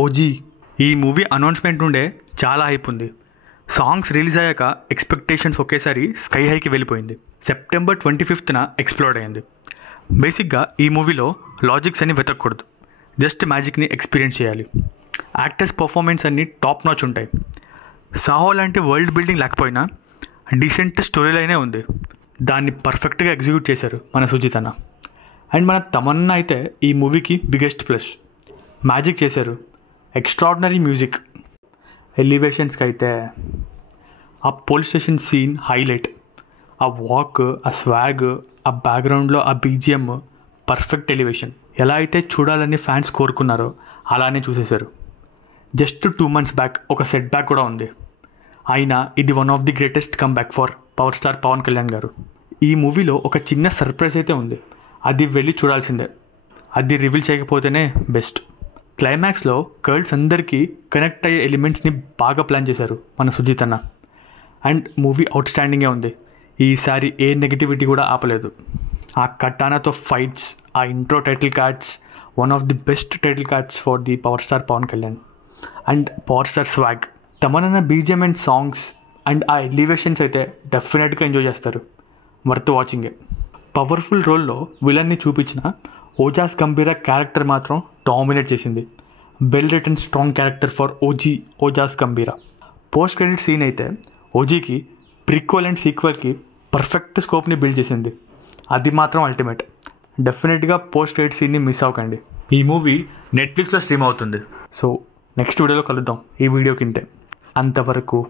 OG ఈ movie announcement నుండే చాలా హైప్ ఉంది. సాంగ్స్ రిలీజ్ అయ్యాక ఎక్స్పెక్టేషన్స్ ఒకేసారి స్కై హైకి వెళ్ళిపోయింది. సెప్టెంబర్ 25న ఎక్స్ప్లోడ్ అయింది. బేసిక్గా ఈ మూవీలో లాజిక్స్ అన్ని వెతకూడదు, జస్ట్ మ్యాజిక్ని ఎక్స్పీరియన్స్ చేయాలి. యాక్టర్స్ పర్ఫార్మెన్స్ అన్నీ టాప్ నాచ్ ఉంటాయి. సాహో లాంటి వరల్డ్ బిల్డింగ్ లేకపోయినా డీసెంట్ స్టోరీ లైనే ఉంది. దాన్ని పర్ఫెక్ట్గా ఎగ్జిక్యూట్ చేశారు మన సుజిత్ అన్న. అండ్ మన తమన్నా అయితే ఈ మూవీకి బిగ్గెస్ట్ ప్లస్. మ్యాజిక్ చేశారు. Extraordinary music. ఎలివేషన్స్కి అయితే ఆ పోలీస్ స్టేషన్ సీన్ హైలైట్. ఆ వాక్, ఆ స్వాగ్, ఆ బ్యాక్గ్రౌండ్లో ఆ బీజిఎం పర్ఫెక్ట్ ఎలివేషన్. ఎలా అయితే చూడాలని ఫ్యాన్స్ కోరుకున్నారో అలానే చూసేశారు. జస్ట్ 2 months బ్యాక్ ఒక సెట్ బ్యాక్ కూడా ఉంది. అయినా ఇది one of the greatest comeback for power star Pawan Kalyan garu. ఈ మూవీలో ఒక చిన్న సర్ప్రైజ్ అయితే ఉంది. అది వెళ్ళి చూడాల్సిందే. అది రివీల్ చేయకపోతేనే బెస్ట్. క్లైమాక్స్లో గర్ల్స్ అందరికీ కనెక్ట్ అయ్యే ఎలిమెంట్స్ని బాగా ప్లాన్ చేశారు మన సుజిత్ అన్న. అండ్ మూవీ అవుట్ స్టాండింగే ఉంది. ఈసారి ఏ నెగిటివిటీ కూడా ఆపలేదు. ఆ కటానాతో ఫైట్స్, ఆ intro title cards, one of the best title cards for the power star Pawan Kalyan. And power star swag, తమన్నా బీజిఎం అండ్ సాంగ్స్ అండ్ ఆ ఎలివేషన్స్ అయితే డెఫినెట్గా ఎంజాయ్ చేస్తారు. వర్త్ వాచింగే. పవర్ఫుల్ రోల్లో విలన్ని చూపించిన ఓజాస్ గంభీరా క్యారెక్టర్ మాత్రం డామినేట్ చేసింది. Well written strong character for Ojas Gambheera. Post credit scene అయితే ఓజీకి ప్రిక్వెల్ అండ్ సీక్వెల్కి పర్ఫెక్ట్ స్కోప్ని బిల్డ్ చేసింది. అది మాత్రం అల్టిమేట్. డెఫినెట్గా పోస్ట్ క్రెడిట్ సీన్ని మిస్ అవ్వకండి. ఈ మూవీ నెట్ఫ్లిక్స్లో స్ట్రీమ్ అవుతుంది. సో నెక్స్ట్ వీడియోలో కలుద్దాం ఈ వీడియో కిందే. అంతవరకు